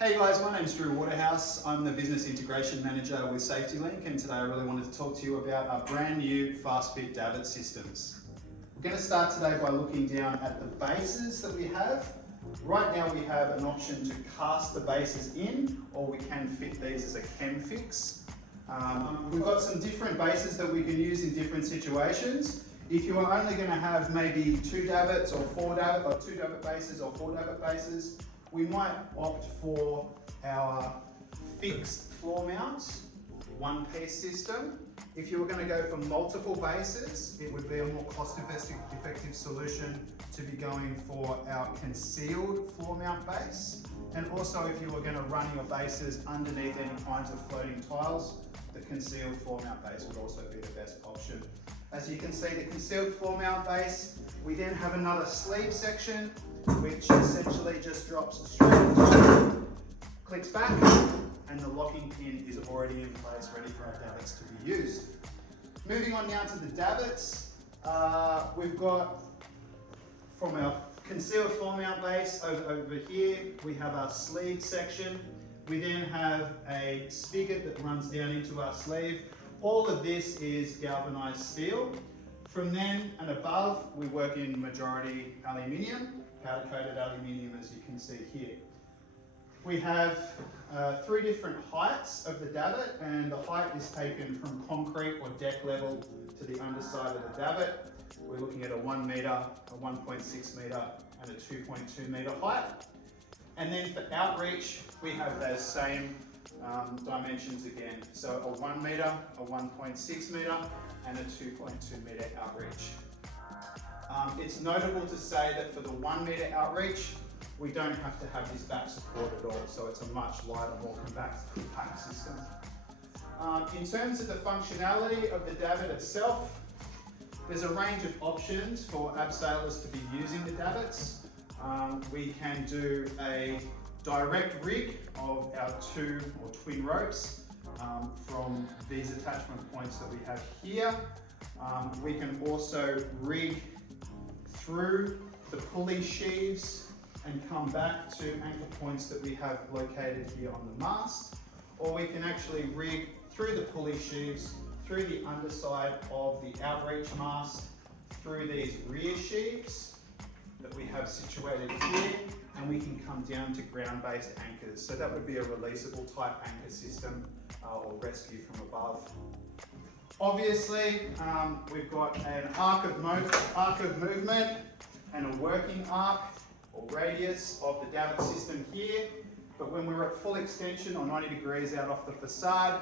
Hey guys, my name's Waterhouse. I'm the Business Integration Manager with SafetyLink, and today I really wanted to talk to you about our brand new FastFit Davit Systems. We're going to start today by looking down at the bases that we have. Right now we have an option to cast the bases in, or we can fit these as a chem fix. We've got some different bases that we can use in different situations. If you are only going to have maybe 2 davits or 4 davit, or 2 davit bases or 4 davit bases, we might opt for our fixed floor mounts, one-piece system. If you were going to go for multiple bases, it would be a more cost-effective solution to be going for our concealed floor mount base. And also, if you were going to run your bases underneath any kinds of floating tiles, the concealed floor mount base would also be the best option. As you can see, the concealed floor mount base, we then have another sleeve section, which essentially just drops straight into, clicks back, and the locking pin is already in place, ready for our davits to be used. Moving on now to the davits, we've got from our concealed floor mount base over here, we have our sleeve section. We then have a spigot that runs down into our sleeve. All of this is galvanized steel. From then and above, we work in majority aluminium, powder-coated aluminium, as you can see here. We have 3 different heights of the davit, and the height is taken from concrete or deck level to the underside of the davit. We're looking at a 1 metre, a 1.6 metre, and a 2.2 metre height. And then for outreach, we have those same dimensions again. So a 1 metre, a 1.6 metre, and a 2.2 metre outreach. It's notable to say that for the 1 metre outreach, we don't have to have this back support at all, so it's a much lighter, more compact system. In terms of the functionality of the davit itself, there's a range of options for abseilers to be using the davits. We can do a direct rig of our 2 or twin ropes from these attachment points that we have here. We can also rig through the pulley sheaves and come back to anchor points that we have located here on the mast, or we can actually rig through the pulley sheaves, through the underside of the outreach mast, through these rear sheaves that we have situated here, and we can come down to ground-based anchors. So that would be a releasable type anchor system or rescue from above. Obviously, we've got an arc of movement and a working arc or radius of the davit system here. But when we're at full extension or 90 degrees out off the facade,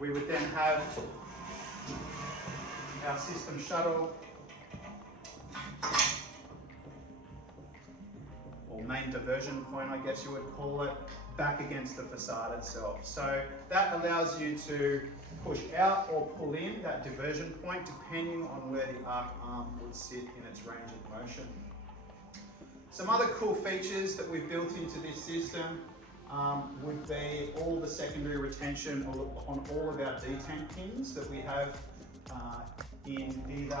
we would then have our system shuttle or main diversion point, I guess you would call it, back against the facade itself. So that allows you to push out or pull in that diversion point depending on where the arc arm would sit in its range of motion. Some other cool features that we've built into this system would be all the secondary retention on all of our detent pins that we have in either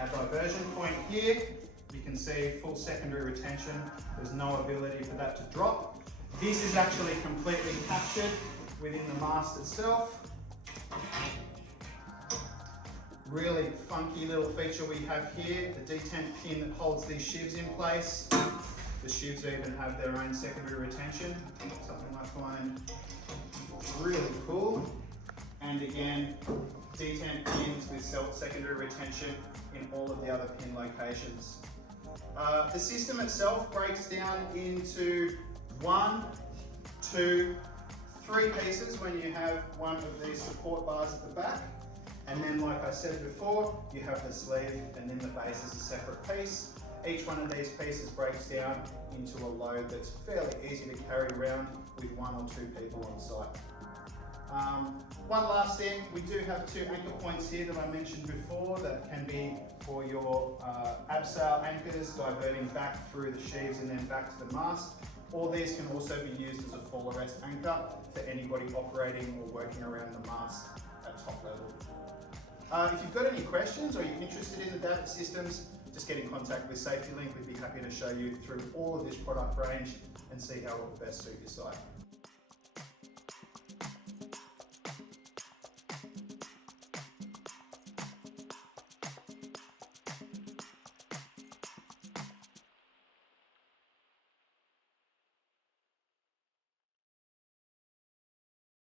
our diversion point here. You can see full secondary retention. There's no ability for that to drop. This is actually completely captured within the mast itself. Really funky little feature we have here, the detent pin that holds these sheaves in place. The sheaves even have their own secondary retention, something I find really cool. And again, detent pins with secondary retention in all of the other pin locations. The system itself breaks down into 1, 2, 3 pieces when you have one of these support bars at the back. And then, like I said before, you have the sleeve, and then the base is a separate piece. Each one of these pieces breaks down into a load that's fairly easy to carry around with 1 or 2 people on site. One last thing, we do have 2 anchor points here that I mentioned before that can be for your abseil anchors diverting back through the sheaves and then back to the mast. Or these can also be used as a fall arrest anchor for anybody operating or working around the mast at top level. If you've got any questions or you're interested in the Davit systems, just get in contact with SafetyLink. We'd be happy to show you through all of this product range and see how it will best suit your site.